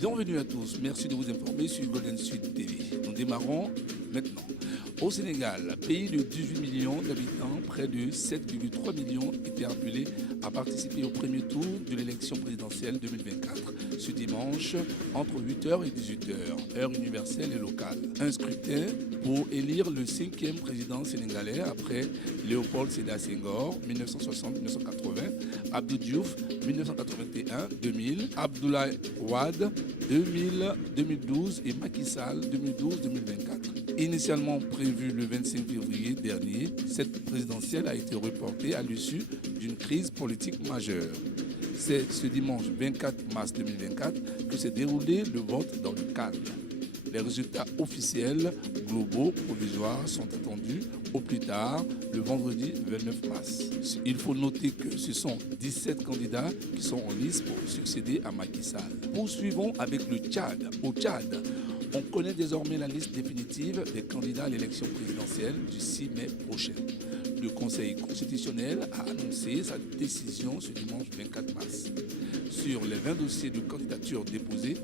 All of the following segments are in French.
Bienvenue à tous, merci de vous informer sur Golden Sud TV. Nous démarrons maintenant. Au Sénégal, pays de 18 millions d'habitants, près de 7,3 millions étaient appelés à participer au premier tour de l'élection présidentielle 2024, ce dimanche entre 8h et 18h, heure universelle et locale. Un scrutin pour élire le 5e président sénégalais après Léopold Sédar Senghor, 1960-1980, Abdou Diouf, 1981-2000, Abdoulaye Wade, 2000-2012 et Macky Sall, 2012-2024. Initialement prévue le 25 février dernier, cette présidentielle a été reportée à l'issue d'une crise politique majeure. C'est ce dimanche 24 mars 2024 que s'est déroulé le vote dans le calme. Les résultats officiels globaux provisoires sont attendus au plus tard le vendredi 29 mars. Il faut noter que ce sont 17 candidats qui sont en lice pour succéder à Macky Sall. Poursuivons avec le Tchad. Au Tchad, on connaît désormais la liste définitive des candidats à l'élection présidentielle du 6 mai prochain. Le Conseil constitutionnel a annoncé sa décision ce dimanche 24 mars. Sur les 20 dossiers de candidature déposés,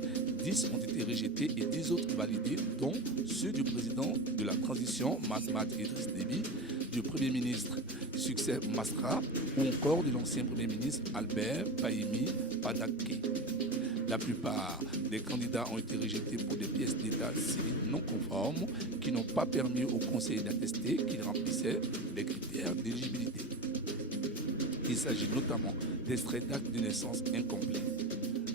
10 ont été rejetés et 10 autres validés, dont ceux du président de la transition, Mahamat Idriss Déby, du Premier ministre Succès Masra ou encore de l'ancien Premier ministre Albert Pahimi Padaké. La plupart des candidats ont été rejetés pour des pièces d'état civil non conformes qui n'ont pas permis au Conseil d'attester qu'ils remplissaient les critères d'éligibilité. Il s'agit notamment d'extraits d'actes de naissance incomplets.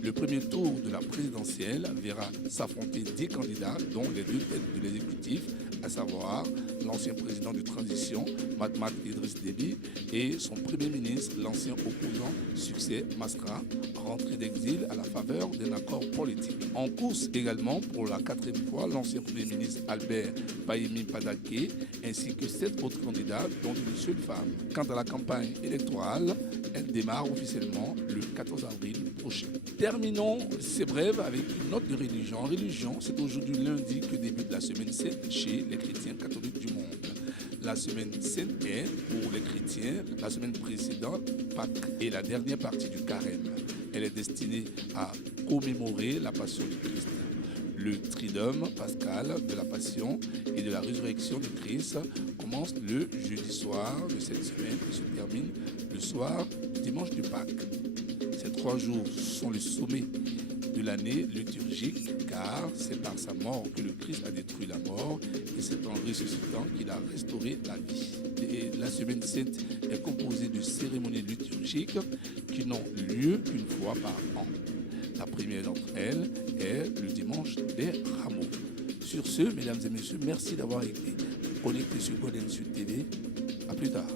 Le premier tour de la présidentielle verra s'affronter 10 candidats, dont les 2 têtes de l'exécutif, à savoir l'ancien président de transition, Mahamat Idriss Déby, et son premier ministre, l'ancien opposant Succès Masra, rentré d'exil à la faveur d'un accord politique. En course également pour la 4e fois, l'ancien premier ministre Albert Pahimi Padaké, ainsi que 7 autres candidats, dont une seule femme. Quant à la campagne électorale, elle démarre officiellement le 14 avril prochain. Terminons ces brèves avec une note de religion. En religion, c'est aujourd'hui lundi que débute la semaine sainte chez les chrétiens catholiques du monde. La semaine sainte est, pour les chrétiens, la semaine précédente, Pâques, et la dernière partie du carême. Elle est destinée à commémorer la passion du Christ. Le triduum pascal de la passion et de la résurrection du Christ commence le jeudi soir de cette semaine et se termine le soir du dimanche de Pâques. Ces 3 jours sont le sommet de l'année liturgique, car c'est par sa mort que le Christ a détruit la mort et c'est en ressuscitant qu'il a restauré la vie. Et la semaine sainte est composée de cérémonies liturgiques qui n'ont lieu qu'une fois par an. La première d'entre elles est le dimanche des Rameaux. Sur ce, mesdames et messieurs, merci d'avoir été connectés sur Golden Sud TV. À plus tard.